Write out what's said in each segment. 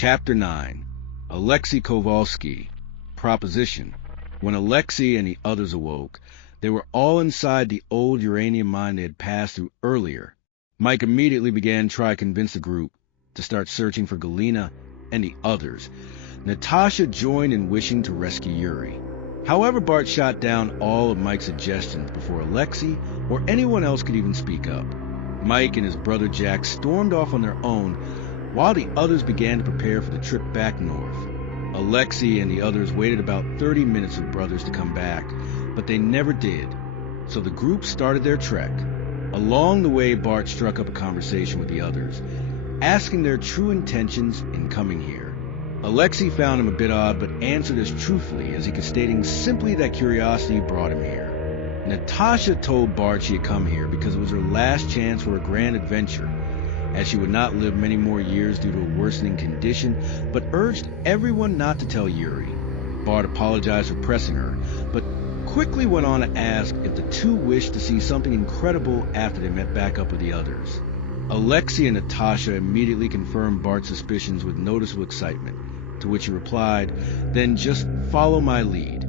Chapter 9. Alexei Kowalski. Proposition. When Alexei and the others awoke, they were all inside the old uranium mine they had passed through earlier. Mike immediately began to try to convince the group to start searching for Galena and the others. Natasha joined in wishing to rescue Yuri. However, Bart shot down all of Mike's suggestions before Alexei or anyone else could even speak up. Mike and his brother Jack stormed off on their own while the others began to prepare for the trip back north. Alexei and the others waited about 30 minutes for the brothers to come back, but they never did, so the group started their trek. Along the way, Bart struck up a conversation with the others, asking their true intentions in coming here. Alexei found him a bit odd, but answered as truthfully as he could, stating simply that curiosity brought him here. Natasha told Bart she had come here because it was her last chance for a grand adventure, as she would not live many more years due to a worsening condition, but urged everyone not to tell Yuri. Bart apologized for pressing her, but quickly went on to ask if the two wished to see something incredible after they met back up with the others. Alexei and Natasha immediately confirmed Bart's suspicions with noticeable excitement, to which he replied, "Then just follow my lead."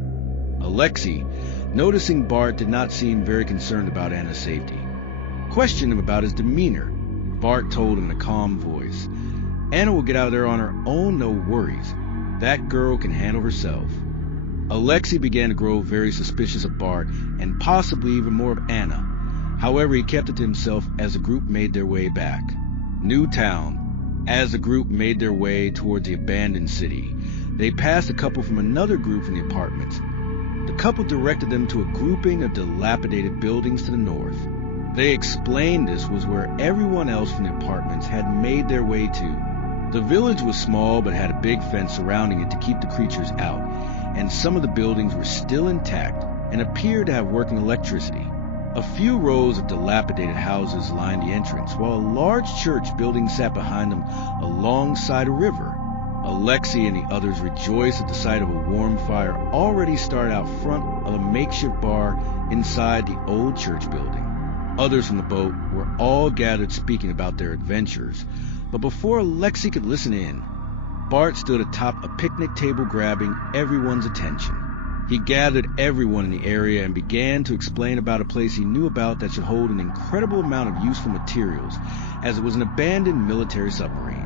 Alexei, noticing Bart did not seem very concerned about Anna's safety, questioned him about his demeanor. Bart told him in a calm voice, "Anna will get out of there on her own, no worries. That girl can handle herself." Alexei began to grow very suspicious of Bart, and possibly even more of Anna. However, he kept it to himself as the group made their way back. New town. As the group made their way towards the abandoned city, they passed a couple from another group from the apartments. The couple directed them to a grouping of dilapidated buildings to the north. They explained this was where everyone else from the apartments had made their way to. The village was small but had a big fence surrounding it to keep the creatures out, and some of the buildings were still intact and appeared to have working electricity. A few rows of dilapidated houses lined the entrance, while a large church building sat behind them alongside a river. Alexei and the others rejoiced at the sight of a warm fire already started out front of a makeshift bar inside the old church building. Others from the boat were all gathered speaking about their adventures, but before Alexei could listen in, Bart stood atop a picnic table grabbing everyone's attention. He gathered everyone in the area and began to explain about a place he knew about that should hold an incredible amount of useful materials, as it was an abandoned military submarine.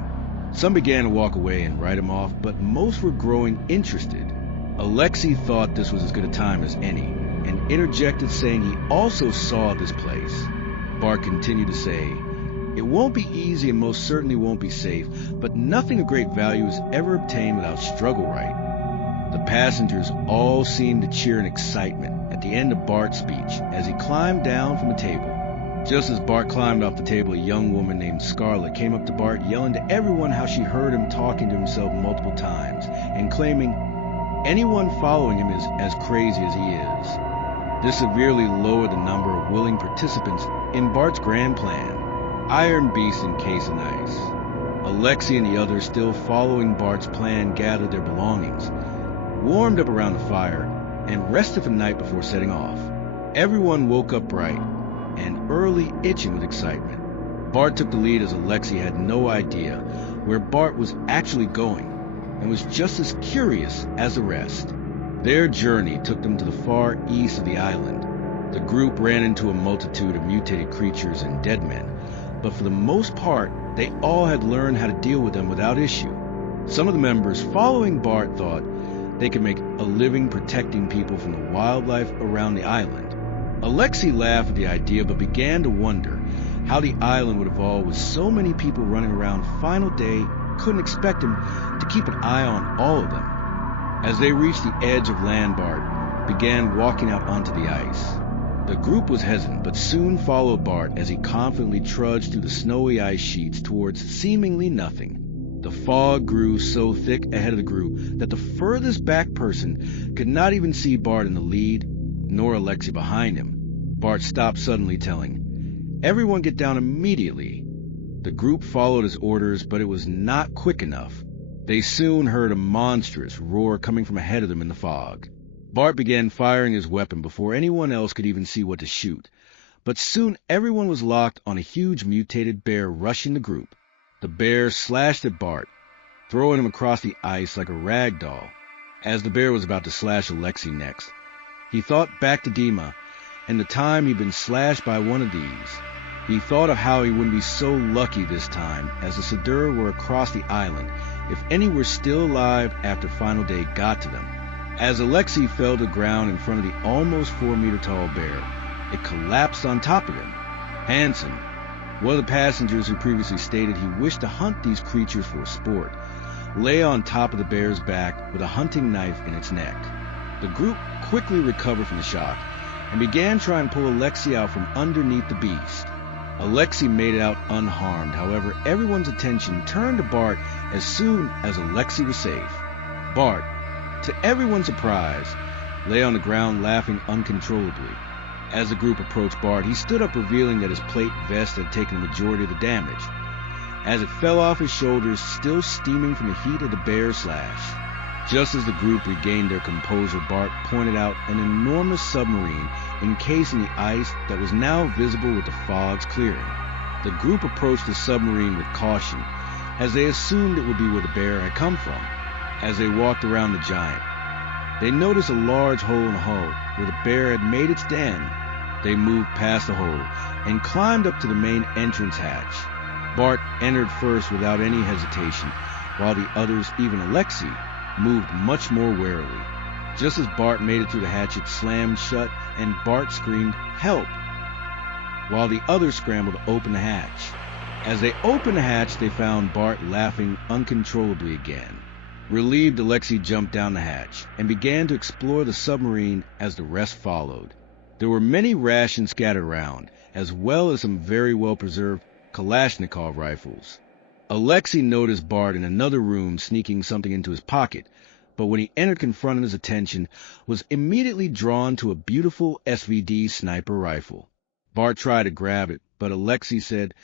Some began to walk away and write him off, but most were growing interested. Alexei thought this was as good a time as any, and interjected, saying he also saw this place. Bart continued to say, "It won't be easy and most certainly won't be safe, but nothing of great value is ever obtained without struggle, right?" The passengers all seemed to cheer in excitement at the end of Bart's speech as he climbed down from the table. Just as Bart climbed off the table, a young woman named Scarlett came up to Bart, yelling to everyone how she heard him talking to himself multiple times and claiming anyone following him is as crazy as he is. This severely lowered the number of willing participants in Bart's grand plan. Iron Beast encased in ice. Alexei and the others, still following Bart's plan, gathered their belongings, warmed up around the fire, and rested for the night before setting off. Everyone woke up bright and early, itching with excitement. Bart took the lead as Alexei had no idea where Bart was actually going and was just as curious as the rest. Their journey took them to the far east of the island. The group ran into a multitude of mutated creatures and dead men, but for the most part, they all had learned how to deal with them without issue. Some of the members following Bart thought they could make a living protecting people from the wildlife around the island. Alexei laughed at the idea, but began to wonder how the island would evolve with so many people running around. Final day, couldn't expect him to keep an eye on all of them. As they reached the edge of land, Bart began walking out onto the ice. The group was hesitant, but soon followed Bart as he confidently trudged through the snowy ice sheets towards seemingly nothing. The fog grew so thick ahead of the group that the furthest back person could not even see Bart in the lead, nor Alexei behind him. Bart stopped suddenly, telling everyone get down immediately. The group followed his orders, but it was not quick enough. They soon heard a monstrous roar coming from ahead of them in the fog. Bart began firing his weapon before anyone else could even see what to shoot, but soon everyone was locked on a huge mutated bear rushing the group. The bear slashed at Bart, throwing him across the ice like a rag doll. As the bear was about to slash Alexei next, he thought back to Dima and the time he'd been slashed by one of these. He thought of how he wouldn't be so lucky this time, as the Sadur were across the island, if any were still alive after final day got to them. As Alexei fell to the ground in front of the almost 4-meter-tall bear, it collapsed on top of him. Hansen, one of the passengers who previously stated he wished to hunt these creatures for sport, lay on top of the bear's back with a hunting knife in its neck. The group quickly recovered from the shock and began trying to pull Alexei out from underneath the beast. Alexei made it out unharmed. However, everyone's attention turned to Bart as soon as Alexei was safe. Bart, to everyone's surprise, lay on the ground laughing uncontrollably. As the group approached Bart, he stood up, revealing that his plate vest had taken the majority of the damage, as it fell off his shoulders, still steaming from the heat of the bear slash. Just as the group regained their composure, Bart pointed out an enormous submarine encasing the ice that was now visible with the fogs clearing. The group approached the submarine with caution, as they assumed it would be where the bear had come from. As they walked around the giant, they noticed a large hole in the hull where the bear had made its den. They moved past the hole and climbed up to the main entrance hatch. Bart entered first without any hesitation, while the others, even Alexei, moved much more warily. Just as Bart made it through the hatch, it slammed shut, and Bart screamed, "Help!" while the others scrambled to open the hatch. As they opened the hatch, they found Bart laughing uncontrollably again. Relieved, Alexei jumped down the hatch and began to explore the submarine as the rest followed. There were many rations scattered around, as well as some very well-preserved Kalashnikov rifles. Alexei noticed Bart in another room sneaking something into his pocket, but when he entered, confronting his attention, was immediately drawn to a beautiful SVD sniper rifle. Bart tried to grab it, but Alexei said,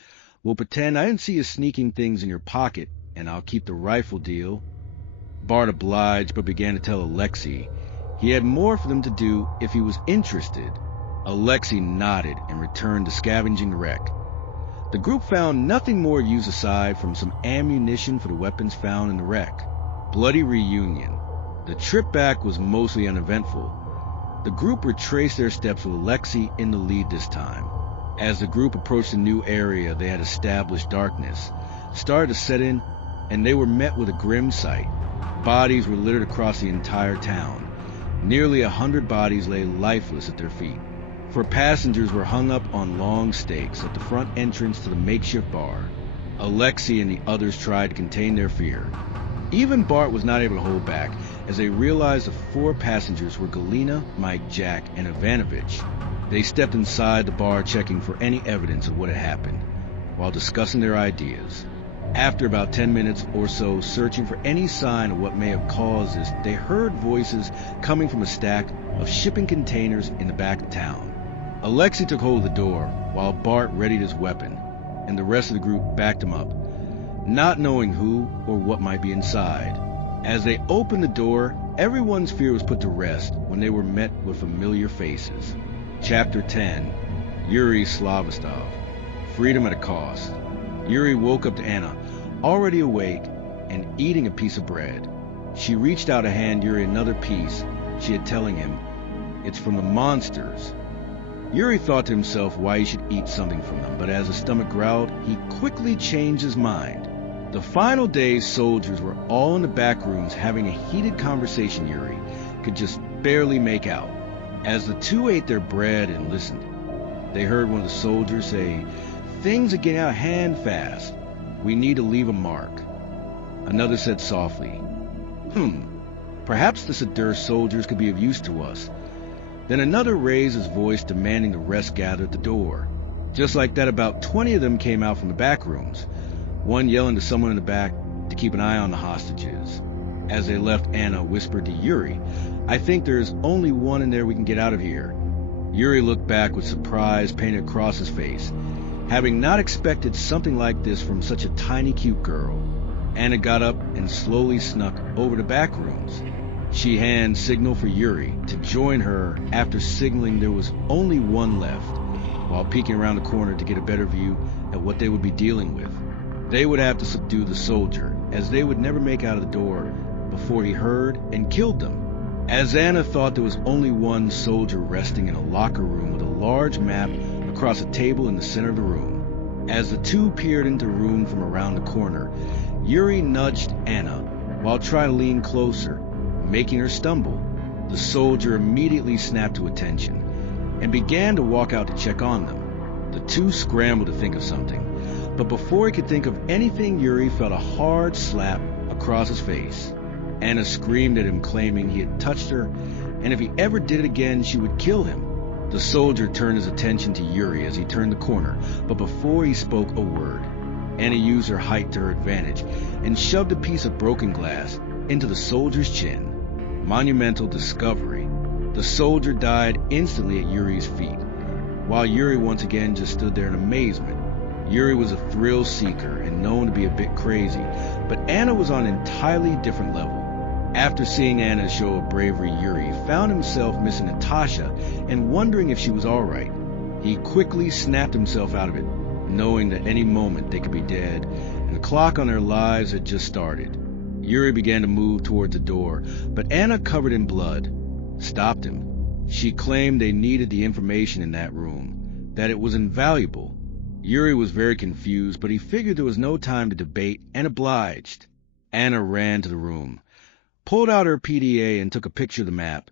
"We'll pretend I didn't see you sneaking things in your pocket, and I'll keep the rifle deal." Bart obliged, but began to tell Alexei he had more for them to do if he was interested. Alexei nodded and returned to scavenging the wreck. The group found nothing more used aside from some ammunition for the weapons found in the wreck. Bloody reunion. The trip back was mostly uneventful. The group retraced their steps with Alexei in the lead this time. As the group approached the new area they had established, darkness started to set in, and they were met with a grim sight. Bodies were littered across the entire town. Nearly 100 bodies lay lifeless at their feet. For passengers were hung up on long stakes at the front entrance to the makeshift bar. Alexei and the others tried to contain their fear. Even Bart was not able to hold back, as they realized the 4 passengers were Galina, Mike, Jack, and Ivanovich. They stepped inside the bar, checking for any evidence of what had happened, while discussing their ideas. After about 10 minutes or so searching for any sign of what may have caused this, they heard voices coming from a stack of shipping containers in the back of town. Alexei took hold of the door, while Bart readied his weapon, and the rest of the group backed him up, not knowing who or what might be inside. As they opened the door, everyone's fear was put to rest when they were met with familiar faces. Chapter 10. Yuri Slavostov. Freedom at a cost. Yuri woke up to Anna, already awake and eating a piece of bread. She reached out to hand Yuri another piece she had, telling him, "It's from the monsters." Yuri thought to himself why he should eat something from them, but as his stomach growled, he quickly changed his mind. The final day's soldiers were all in the back rooms having a heated conversation Yuri could just barely make out. As the two ate their bread and listened, they heard one of the soldiers say, "Things are getting out of hand fast. We need to leave a mark." Another said softly, "Perhaps the Sadur soldiers could be of use to us." Then another raised his voice, demanding the rest gather at the door. Just like that, about 20 of them came out from the back rooms, one yelling to someone in the back to keep an eye on the hostages. As they left, Anna whispered to Yuri, "I think there's only one in there we can get out of here." Yuri looked back with surprise painted across his face, having not expected something like this from such a tiny, cute girl. Anna got up and slowly snuck over to back rooms. She hand signaled for Yuri to join her after signaling there was only one left, while peeking around the corner to get a better view at what they would be dealing with. They would have to subdue the soldier as they would never make out of the door before he heard and killed them. As Anna thought there was only one soldier resting in a locker room with a large map across a table in the center of the room. As the two peered into the room from around the corner, Yuri nudged Anna while trying to lean closer, making her stumble. The soldier immediately snapped to attention and began to walk out to check on them. The two scrambled to think of something, but before he could think of anything, Yuri felt a hard slap across his face. Anna screamed at him, claiming he had touched her, and if he ever did it again, she would kill him. The soldier turned his attention to Yuri as he turned the corner, but before he spoke a word, Anna used her height to her advantage and shoved a piece of broken glass into the soldier's chin. Monumental discovery. The soldier died instantly at Yuri's feet, while Yuri once again just stood there in amazement. Yuri was a thrill seeker and known to be a bit crazy, but Anna was on an entirely different level. After seeing Anna's show of bravery, Yuri found himself missing Natasha and wondering if she was all right. He quickly snapped himself out of it, knowing that any moment they could be dead, and the clock on their lives had just started. Yuri began to move towards the door, but Anna, covered in blood, stopped him. She claimed they needed the information in that room, that it was invaluable. Yuri was very confused, but he figured there was no time to debate and obliged. Anna ran to the room, pulled out her PDA and took a picture of the map.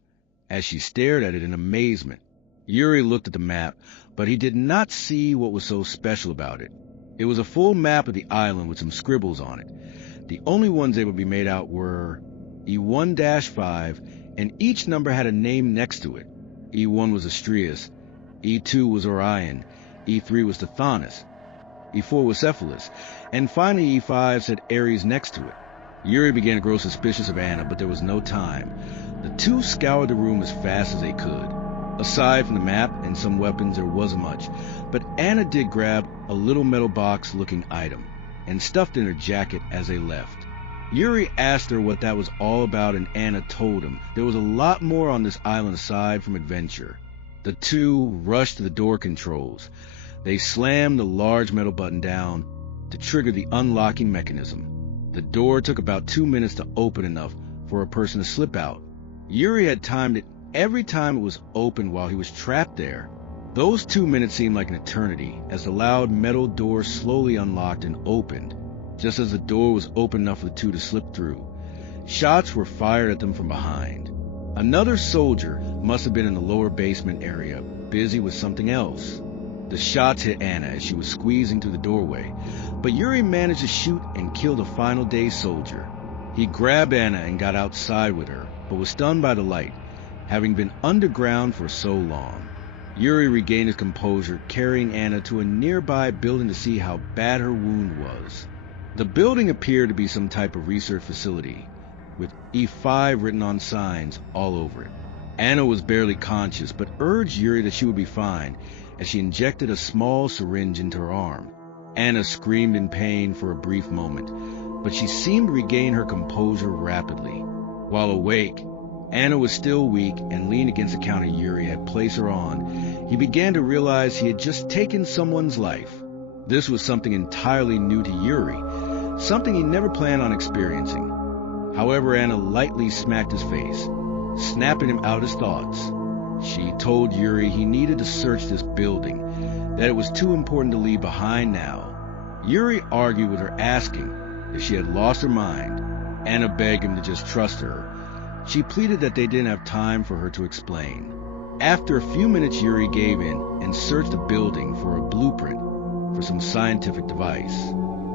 As she stared at it in amazement, Yuri looked at the map, but he did not see what was so special about it. It was a full map of the island with some scribbles on it. The only ones able to be made out were E1-5, and each number had a name next to it. E1 was Astrius, E2 was Orion, E3 was Tithonus, E4 was Cephalus, and finally E5 said Ares next to it. Yuri began to grow suspicious of Anna, but there was no time. The two scoured the room as fast as they could. Aside from the map and some weapons, there wasn't much, but Anna did grab a little metal box-looking item and stuffed in her jacket as they left. Yuri asked her what that was all about, and Anna told him there was a lot more on this island aside from adventure. The two rushed to the door controls. They slammed the large metal button down to trigger the unlocking mechanism. The door took about 2 minutes to open, enough for a person to slip out. Yuri had timed it every time it was opened while he was trapped there. Those 2 minutes seemed like an eternity as the loud metal door slowly unlocked and opened. Just as the door was open enough for the two to slip through, shots were fired at them from behind. Another soldier must have been in the lower basement area, busy with something else. The shots hit Anna as she was squeezing through the doorway, but Yuri managed to shoot and kill the final day soldier. He grabbed Anna and got outside with her, but was stunned by the light, having been underground for so long. Yuri regained his composure, carrying Anna to a nearby building to see how bad her wound was. The building appeared to be some type of research facility, with E5 written on signs all over it. Anna was barely conscious, but urged Yuri that she would be fine as she injected a small syringe into her arm. Anna screamed in pain for a brief moment, but she seemed to regain her composure rapidly. While awake, Anna was still weak and leaned against the counter Yuri had placed her on. He began to realize he had just taken someone's life. This was something entirely new to Yuri, something he never planned on experiencing. However, Anna lightly smacked his face, snapping him out of his thoughts. She told Yuri he needed to search this building, that it was too important to leave behind now. Yuri argued with her, asking if she had lost her mind. Anna begged him to just trust her. She pleaded that they didn't have time for her to explain. After a few minutes, Yuri gave in and searched the building for a blueprint for some scientific device.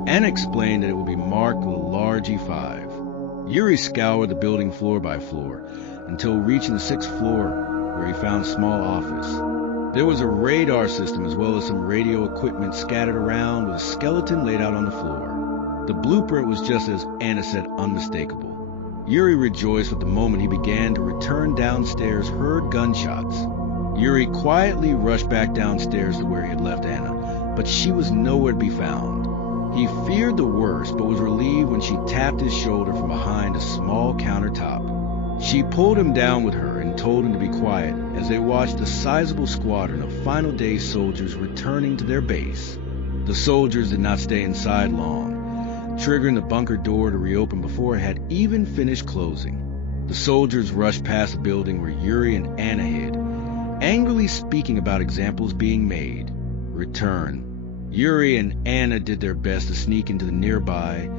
Anna explained that it would be marked with a large E5. Yuri scoured the building floor by floor until reaching the 6th floor, where he found a small office. There was a radar system as well as some radio equipment scattered around, with a skeleton laid out on the floor. The blueprint was, just as Anna said, unmistakable. Yuri rejoiced, but the moment he began to return downstairs, heard gunshots. Yuri quietly rushed back downstairs to where he had left Anna, but she was nowhere to be found. He feared the worst, but was relieved when she tapped his shoulder from behind a small countertop. She pulled him down with her and told him to be quiet as they watched a sizable squadron of final day soldiers returning to their base. The soldiers did not stay inside long. triggering the bunker door to reopen before it had even finished closing. The soldiers rushed past the building where Yuri and Anna hid, angrily speaking about examples being made. Return. Yuri and Anna did their best to sneak into the nearby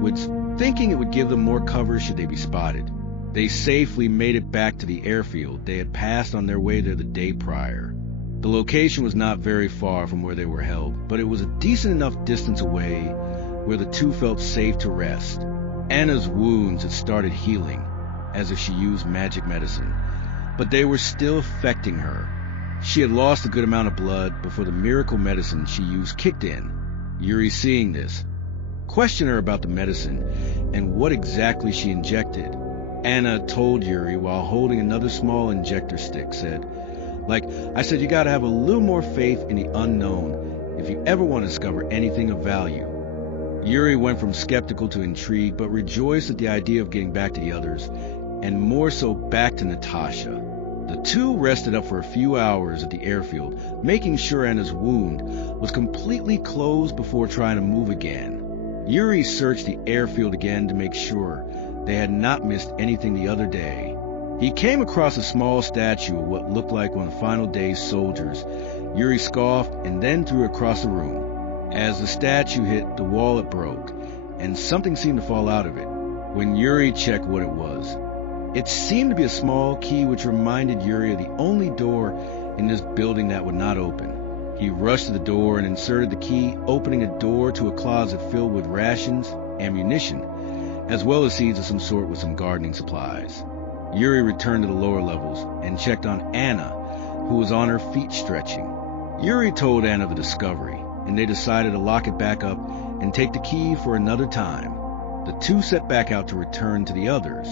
woods, thinking it would give them more cover should they be spotted. They safely made it back to the airfield they had passed on their way there the day prior. The location was not very far from where they were held, but it was a decent enough distance away where the two felt safe to rest. Anna's wounds had started healing, as if she used magic medicine, but they were still affecting her. She had lost a good amount of blood before the miracle medicine she used kicked in. Yuri, seeing this, questioned her about the medicine and what exactly she injected. Anna told Yuri while holding another small injector stick, said, I said, you gotta have a little more faith in the unknown if you ever want to discover anything of value. Yuri went from skeptical to intrigued, but rejoiced at the idea of getting back to the others, and more so back to Natasha. The two rested up for a few hours at the airfield, making sure Anna's wound was completely closed before trying to move again. Yuri searched the airfield again to make sure they had not missed anything the other day. He came across a small statue of what looked like one of the final day's soldiers. Yuri scoffed and then threw it across the room. As the statue hit the wall, it broke, and something seemed to fall out of it. When Yuri checked what it was, it seemed to be a small key which reminded Yuri of the only door in this building that would not open. He rushed to the door and inserted the key, opening a door to a closet filled with rations, ammunition, as well as seeds of some sort with some gardening supplies. Yuri returned to the lower levels and checked on Anna, who was on her feet stretching. Yuri told Anna the discovery, and they decided to lock it back up and take the key for another time. The two set back out to return to the others.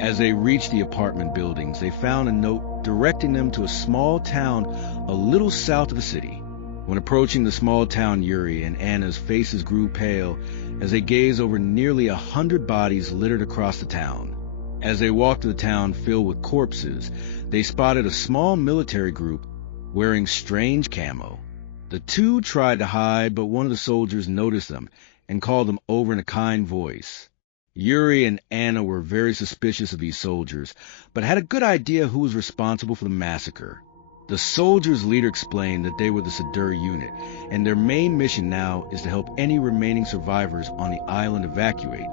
As they reached the apartment buildings, they found a note directing them to a small town a little south of the city. When approaching the small town, Yuri and Anna's faces grew pale as they gazed over nearly 100 bodies littered across the town. As they walked to the town filled with corpses, they spotted a small military group wearing strange camo. The two tried to hide, but one of the soldiers noticed them and called them over in a kind voice. Yuri and Anna were very suspicious of these soldiers, but had a good idea who was responsible for the massacre. The soldiers' leader explained that they were the Sadur unit, and their main mission now is to help any remaining survivors on the island evacuate.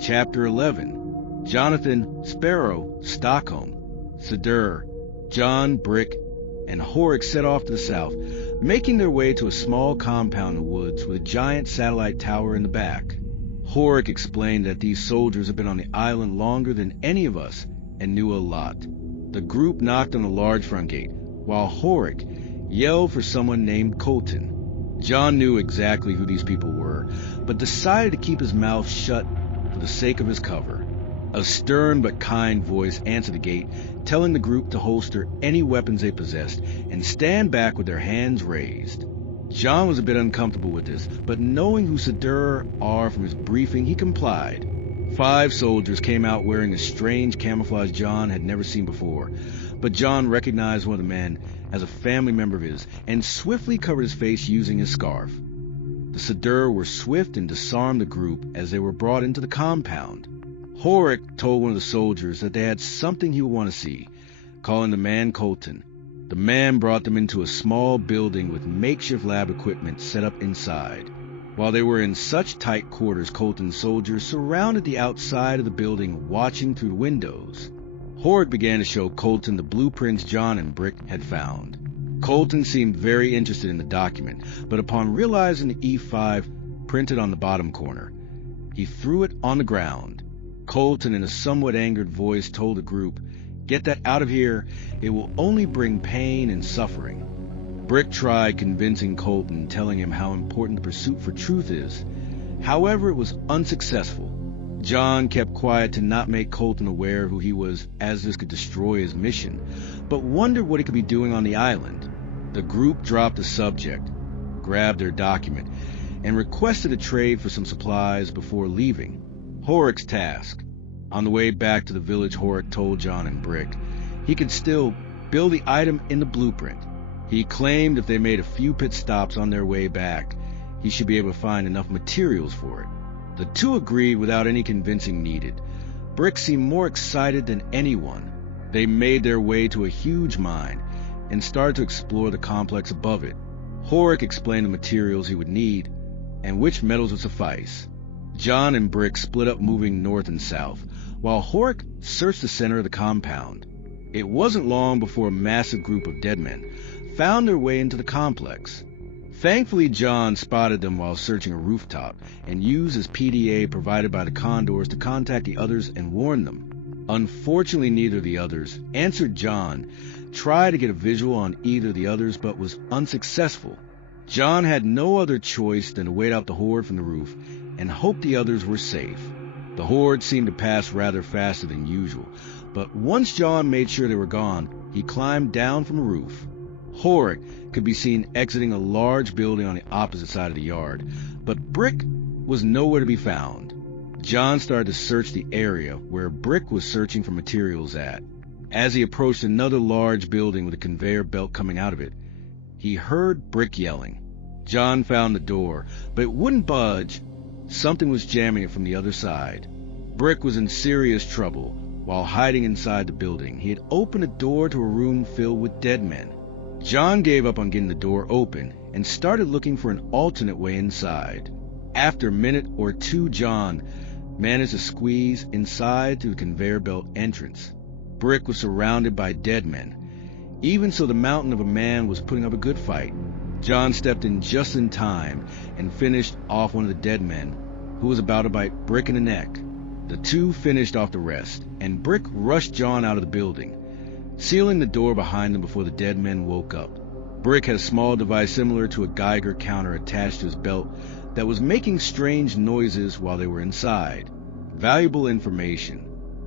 Chapter 11. Jonathan, Sparrow, Stockholm, Sadur, John, Brick, and Horik set off to the south, making their way to a small compound in the woods with a giant satellite tower in the back. Horik explained that these soldiers had been on the island longer than any of us and knew a lot. The group knocked on a large front gate, while Horik yelled for someone named Colton. John knew exactly who these people were, but decided to keep his mouth shut for the sake of his cover. A stern but kind voice answered the gate, telling the group to holster any weapons they possessed and stand back with their hands raised. John was a bit uncomfortable with this, but knowing who Sadur are from his briefing, he complied. 5 soldiers came out wearing a strange camouflage John had never seen before, but John recognized one of the men as a family member of his and swiftly covered his face using his scarf. The Sadur were swift and disarmed the group as they were brought into the compound. Horik told one of the soldiers that they had something he would want to see, calling the man Colton. The man brought them into a small building with makeshift lab equipment set up inside. While they were in such tight quarters, Colton's soldiers surrounded the outside of the building, watching through the windows. Horik began to show Colton the blueprints John and Brick had found. Colton seemed very interested in the document, but upon realizing the E5 printed on the bottom corner, he threw it on the ground. Colton, in a somewhat angered voice, told the group, "Get that out of here. It will only bring pain and suffering." Brick tried convincing Colton, telling him how important the pursuit for truth is. However, it was unsuccessful. John kept quiet to not make Colton aware who he was, as this could destroy his mission, but wondered what he could be doing on the island. The group dropped the subject, grabbed their document, and requested a trade for some supplies before leaving. Horik's task. On the way back to the village, Horik told John and Brick he could still build the item in the blueprint. He claimed if they made a few pit stops on their way back, he should be able to find enough materials for it. The two agreed without any convincing needed. Brick seemed more excited than anyone. They made their way to a huge mine and started to explore the complex above it. Horik explained the materials he would need and which metals would suffice. John and Brick split up, moving north and south, while Horik searched the center of the compound. It wasn't long before a massive group of dead men found their way into the complex. Thankfully, John spotted them while searching a rooftop and used his PDA provided by the Condors to contact the others and warn them. Unfortunately, neither of the others answered. John tried to get a visual on either of the others but was unsuccessful. John had no other choice than to wait out the horde from the roof and hope the others were safe. The horde seemed to pass rather faster than usual, but once John made sure they were gone, he climbed down from the roof. Horik could be seen exiting a large building on the opposite side of the yard, but Brick was nowhere to be found. John started to search the area where Brick was searching for materials at. As he approached another large building with a conveyor belt coming out of it, he heard Brick yelling. John found the door, but it wouldn't budge. Something was jamming it from the other side. Brick was in serious trouble. While hiding inside the building, he had opened a door to a room filled with dead men. John gave up on getting the door open and started looking for an alternate way inside. After a minute or two, John managed to squeeze inside through the conveyor belt entrance. Brick was surrounded by dead men. Even so, the mountain of a man was putting up a good fight. John stepped in just in time and finished off one of the dead men, who was about to bite Brick in the neck. The two finished off the rest, and Brick rushed John out of the building, sealing the door behind them before the dead men woke up. Brick had a small device similar to a Geiger counter attached to his belt that was making strange noises while they were inside. Valuable information.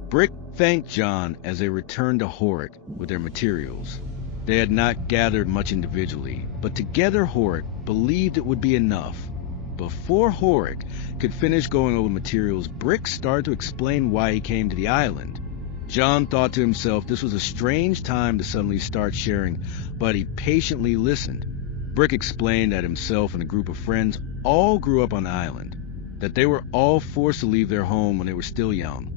Brick thanked John as they returned to Horik with their materials. They had not gathered much individually, but together Horik believed it would be enough. Before Horik could finish going over materials, Brick started to explain why he came to the island. John thought to himself this was a strange time to suddenly start sharing, but he patiently listened. Brick explained that himself and a group of friends all grew up on the island, that they were all forced to leave their home when they were still young,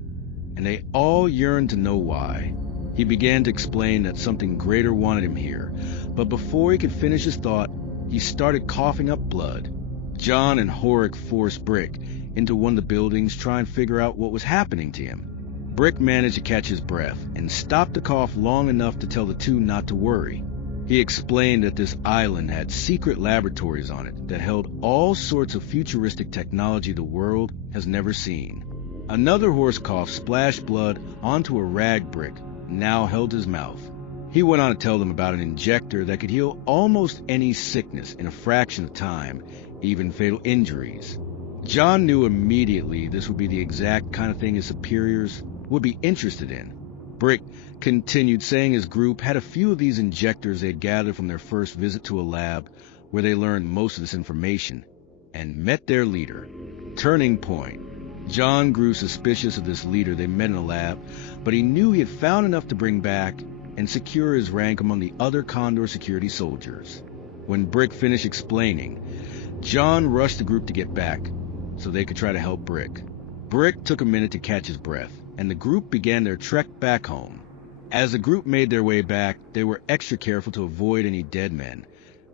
and they all yearned to know why. He began to explain that something greater wanted him here, but before he could finish his thought, he started coughing up blood. John and Horik forced Brick into one of the buildings, trying to figure out what was happening to him. Brick managed to catch his breath and stopped the cough long enough to tell the two not to worry. He explained that this island had secret laboratories on it that held all sorts of futuristic technology the world has never seen. Another horse cough splashed blood onto a rag Brick now held his mouth. He went on to tell them about an injector that could heal almost any sickness in a fraction of time, even fatal injuries. John knew immediately this would be the exact kind of thing his superiors would be interested in. Brick continued, saying his group had a few of these injectors they had gathered from their first visit to a lab where they learned most of this information and met their leader. Turning point. John grew suspicious of this leader they met in a lab, but he knew he had found enough to bring back and secure his rank among the other Condor security soldiers. When Brick finished explaining, John rushed the group to get back so they could try to help Brick. Brick took a minute to catch his breath, and the group began their trek back home. As the group made their way back, they were extra careful to avoid any dead men,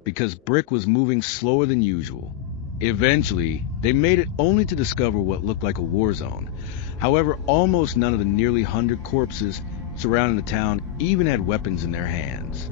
because Brick was moving slower than usual. Eventually, they made it only to discover what looked like a war zone. However, almost none of the nearly 100 corpses surrounding the town even had weapons in their hands.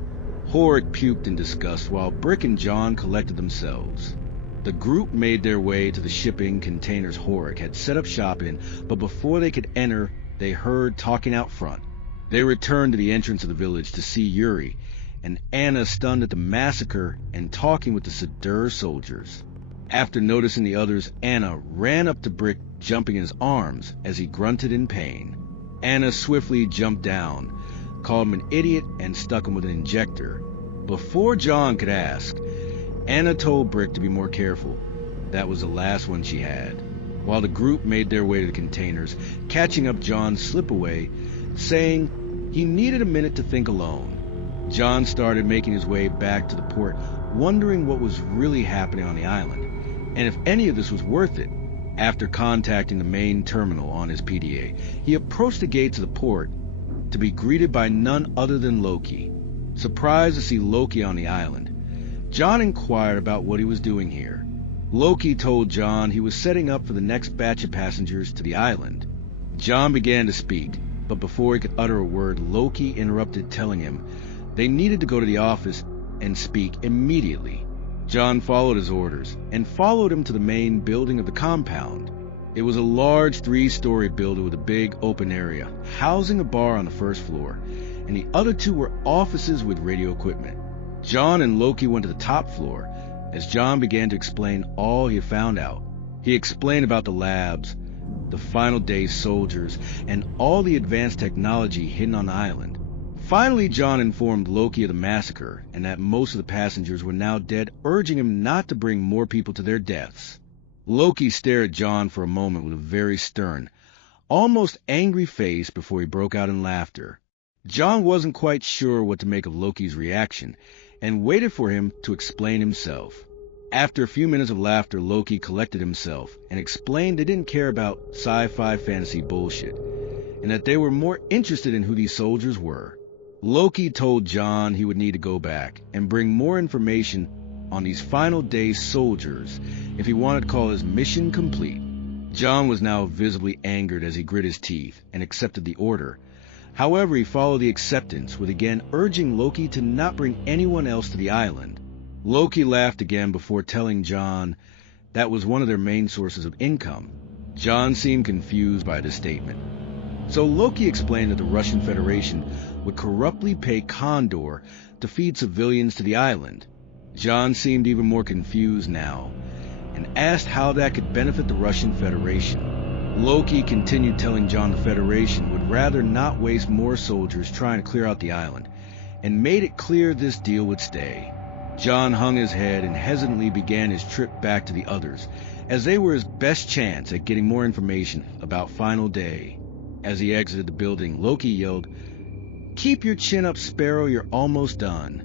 Horik puked in disgust while Brick and John collected themselves. The group made their way to the shipping containers Horik had set up shop in, but before they could enter, they heard talking out front. They returned to the entrance of the village to see Yuri and Anna stunned at the massacre and talking with the Sadur soldiers. After noticing the others, Anna ran up to Brick, jumping in his arms as he grunted in pain. Anna swiftly jumped down, called him an idiot, and stuck him with an injector. Before John could ask, Anna told Brick to be more careful. That was the last one she had. While the group made their way to the containers, catching up John's slip-away, saying he needed a minute to think alone. John started making his way back to the port, wondering what was really happening on the island, and if any of this was worth it. After contacting the main terminal on his PDA, he approached the gates of the port to be greeted by none other than Loki. Surprised to see Loki on the island, John inquired about what he was doing here. Loki told John he was setting up for the next batch of passengers to the island. John began to speak, but before he could utter a word, Loki interrupted, telling him they needed to go to the office and speak immediately. John followed his orders and followed him to the main building of the compound. It was a large 3-story building with a big open area, housing a bar on the first floor, and the other 2 were offices with radio equipment. John and Loki went to the top floor as John began to explain all he had found out. He explained about the labs, the final day's soldiers, and all the advanced technology hidden on the island. Finally, John informed Loki of the massacre and that most of the passengers were now dead, urging him not to bring more people to their deaths. Loki stared at John for a moment with a very stern, almost angry face before he broke out in laughter. John wasn't quite sure what to make of Loki's reaction and waited for him to explain himself. After a few minutes of laughter, Loki collected himself and explained they didn't care about sci-fi fantasy bullshit and that they were more interested in who these soldiers were. Loki told John he would need to go back and bring more information on these final day soldiers if he wanted to call his mission complete. John was now visibly angered as he grit his teeth and accepted the order. However, he followed the acceptance with again urging Loki to not bring anyone else to the island. Loki laughed again before telling John that was one of their main sources of income. John seemed confused by this statement. So Loki explained that the Russian Federation would corruptly pay Condor to feed civilians to the island. John seemed even more confused now and asked how that could benefit the Russian Federation. Loki continued telling John the Federation would rather not waste more soldiers trying to clear out the island and made it clear this deal would stay. John hung his head and hesitantly began his trip back to the others, as they were his best chance at getting more information about Final Day. As he exited the building, Loki yelled, "Keep your chin up, Sparrow, you're almost done."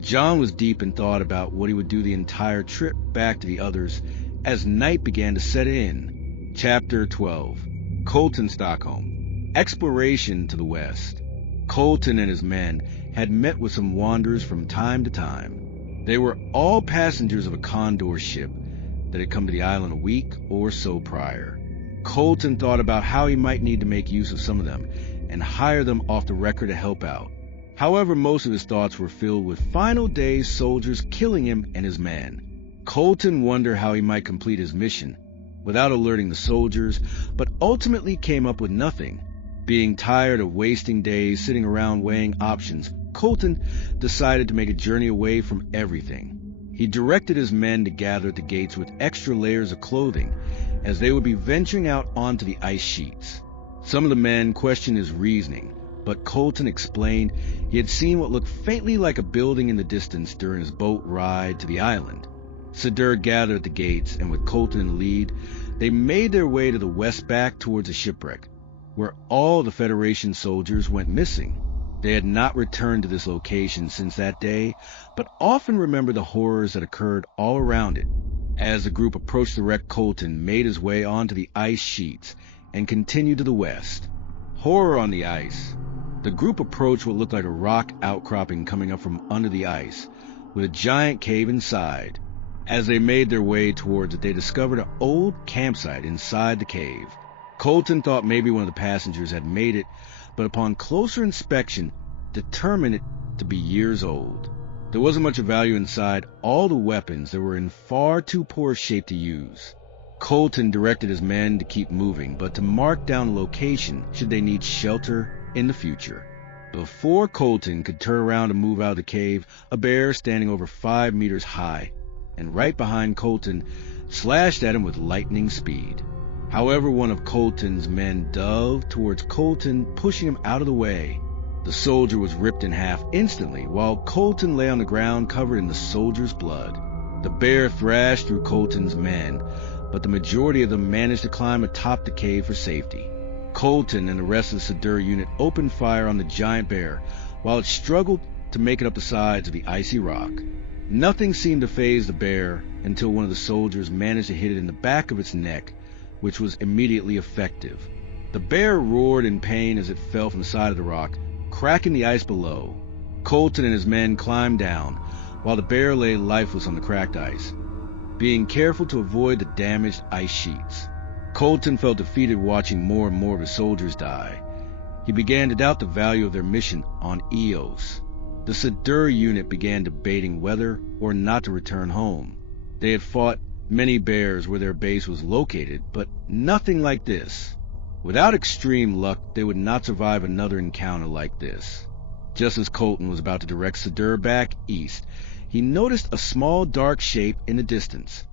John was deep in thought about what he would do the entire trip back to the others as night began to set in. Chapter 12. Colton, Stockholm. Exploration to the west. Colton and his men had met with some wanderers from time to time. They were all passengers of a Condor ship that had come to the island a week or so prior. Colton thought about how he might need to make use of some of them and hire them off the record to help out. However, most of his thoughts were filled with Final Day soldiers killing him and his men. Colton wondered how he might complete his mission without alerting the soldiers, but ultimately came up with nothing. Being tired of wasting days sitting around weighing options, Colton decided to make a journey away from everything. He directed his men to gather at the gates with extra layers of clothing, as they would be venturing out onto the ice sheets. Some of the men questioned his reasoning, but Colton explained he had seen what looked faintly like a building in the distance during his boat ride to the island. Sadur gathered at the gates, and with Colton in the lead, they made their way to the west back towards the shipwreck, where all the Federation soldiers went missing. They had not returned to this location since that day, but often remembered the horrors that occurred all around it. As the group approached the wreck, Colton made his way onto the ice sheets and continued to the west. Horror on the ice. The group approached what looked like a rock outcropping coming up from under the ice, with a giant cave inside. As they made their way towards it, they discovered an old campsite inside the cave. Colton thought maybe one of the passengers had made it, but upon closer inspection, determined it to be years old. There wasn't much of value inside. All the weapons that were in far too poor shape to use. Colton directed his men to keep moving, but to mark down a location should they need shelter in the future. Before Colton could turn around and move out of the cave, a bear standing over 5 meters high, and right behind Colton, slashed at him with lightning speed. However, one of Colton's men dove towards Colton, pushing him out of the way. The soldier was ripped in half instantly, while Colton lay on the ground covered in the soldier's blood. The bear thrashed through Colton's men, but the majority of them managed to climb atop the cave for safety. Colton and the rest of the Sadur unit opened fire on the giant bear, while it struggled to make it up the sides of the icy rock. Nothing seemed to faze the bear until one of the soldiers managed to hit it in the back of its neck, which was immediately effective. The bear roared in pain as it fell from the side of the rock, cracking the ice below. Colton and his men climbed down, while the bear lay lifeless on the cracked ice, being careful to avoid the damaged ice sheets. Colton felt defeated watching more and more of his soldiers die. He began to doubt the value of their mission on Eos. The Sadur unit began debating whether or not to return home. They had fought many bears where their base was located, but nothing like this. Without extreme luck, they would not survive another encounter like this. Just as Colton was about to direct Sadur back east, he noticed a small dark shape in the distance.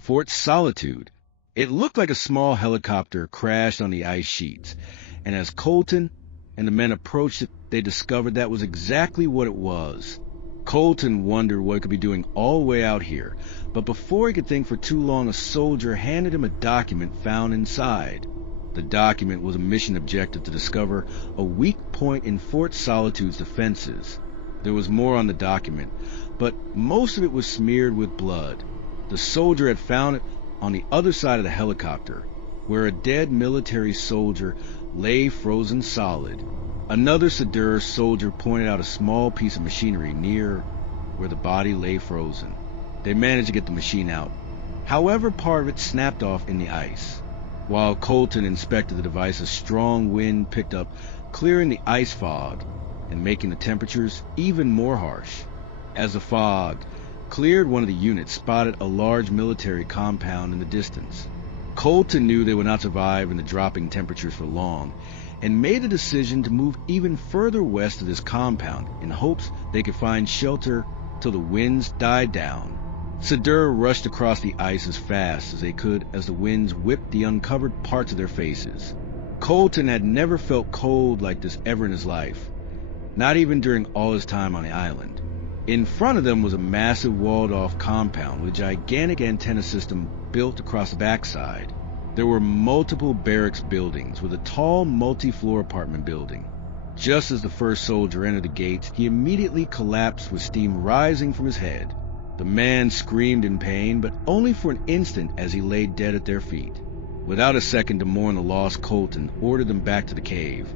Fort Solitude. It looked like a small helicopter crashed on the ice sheets, and as Colton and the men approached it, they discovered that was exactly what it was. Colton wondered what it could be doing all the way out here, but before he could think for too long, a soldier handed him a document found inside. The document was a mission objective to discover a weak point in Fort Solitude's defenses. There was more on the document, but most of it was smeared with blood. The soldier had found it on the other side of the helicopter, where a dead military soldier lay frozen solid. Another Sadur soldier pointed out a small piece of machinery near where the body lay frozen. They managed to get the machine out. However, part of it snapped off in the ice. While Colton inspected the device, a strong wind picked up, clearing the ice fog and making the temperatures even more harsh. As the fog cleared, one of the units spotted a large military compound in the distance. Colton knew they would not survive in the dropping temperatures for long, and made a decision to move even further west of this compound in hopes they could find shelter till the winds died down. Sadur rushed across the ice as fast as they could as the winds whipped the uncovered parts of their faces. Colton had never felt cold like this ever in his life, not even during all his time on the island. In front of them was a massive walled-off compound with a gigantic antenna system built across the backside. There were multiple barracks buildings with a tall multi-floor apartment building. Just as the first soldier entered the gates, he immediately collapsed with steam rising from his head. The man screamed in pain, but only for an instant as he lay dead at their feet. Without a second to mourn the lost, Colton ordered them back to the cave.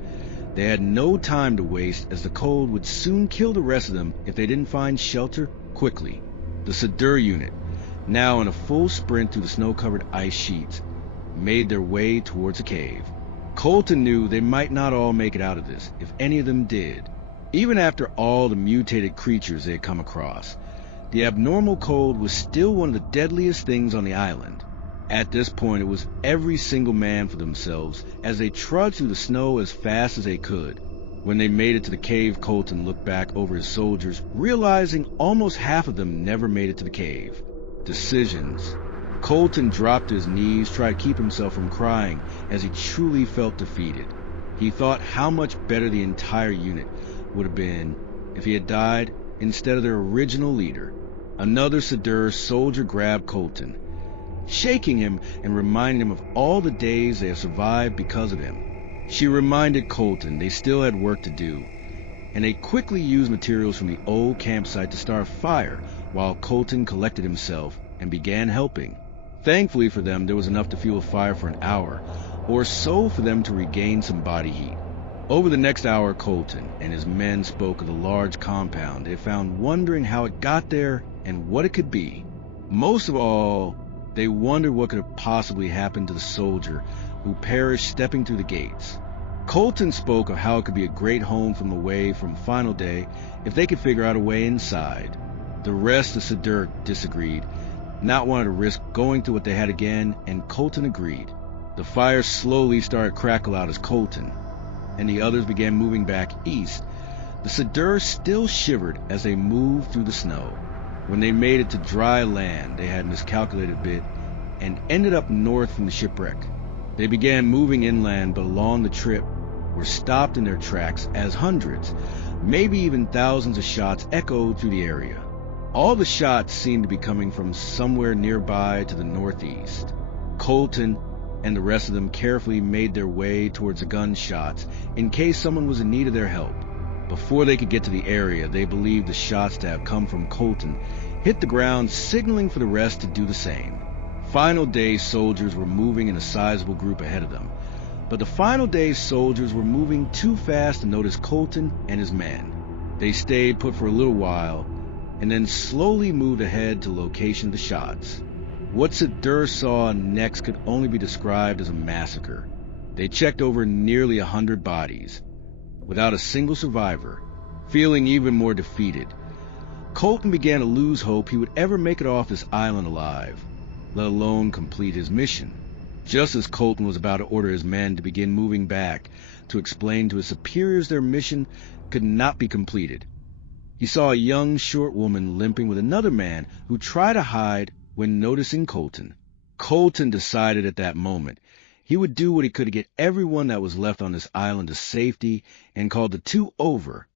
They had no time to waste, as the cold would soon kill the rest of them if they didn't find shelter quickly. The Sadur unit, now in a full sprint through the snow-covered ice sheets, made their way towards the cave. Colton knew they might not all make it out of this, if any of them did. Even after all the mutated creatures they had come across, the abnormal cold was still one of the deadliest things on the island. At this point, it was every single man for themselves as they trudged through the snow as fast as they could. When they made it to the cave, Colton looked back over his soldiers, realizing almost half of them never made it to the cave. Decisions. Colton dropped to his knees, tried to keep himself from crying as he truly felt defeated. He thought how much better the entire unit would have been if he had died instead of their original leader. Another Sadur soldier grabbed Colton, shaking him and reminding him of all the days they had survived because of him. She reminded Colton they still had work to do, and they quickly used materials from the old campsite to start a fire while Colton collected himself and began helping. Thankfully for them, there was enough to fuel a fire for an hour or so for them to regain some body heat. Over the next hour, Colton and his men spoke of the large compound they found, wondering how it got there and what it could be. Most of all, they wondered what could have possibly happened to the soldier who perished stepping through the gates. Colton spoke of how it could be a great home from away from final day if they could figure out a way inside. The rest of Sadur disagreed, not wanting to risk going through what they had again, and Colton agreed. The fire slowly started to crackle out as Colton and the others began moving back east. The Sadur still shivered as they moved through the snow. When they made it to dry land, they had miscalculated a bit and ended up north from the shipwreck. They began moving inland, but along the trip were stopped in their tracks as hundreds, maybe even thousands of shots echoed through the area. All the shots seemed to be coming from somewhere nearby to the northeast. Colton and the rest of them carefully made their way towards the gunshots in case someone was in need of their help. Before they could get to the area, they believed the shots to have come from Colton hit the ground, signaling for the rest to do the same. Final day soldiers were moving in a sizable group ahead of them, but the final day soldiers were moving too fast to notice Colton and his men. They stayed put for a little while, and then slowly moved ahead to the location of the shots. What Sadur saw next could only be described as a massacre. They checked over nearly 100 bodies, without a single survivor. Feeling even more defeated, Colton began to lose hope he would ever make it off this island alive, let alone complete his mission. Just as Colton was about to order his men to begin moving back to explain to his superiors their mission could not be completed, he saw a young, short woman limping with another man who tried to hide when noticing Colton. Colton decided at that moment he would do what he could to get everyone that was left on this island to safety and called the two over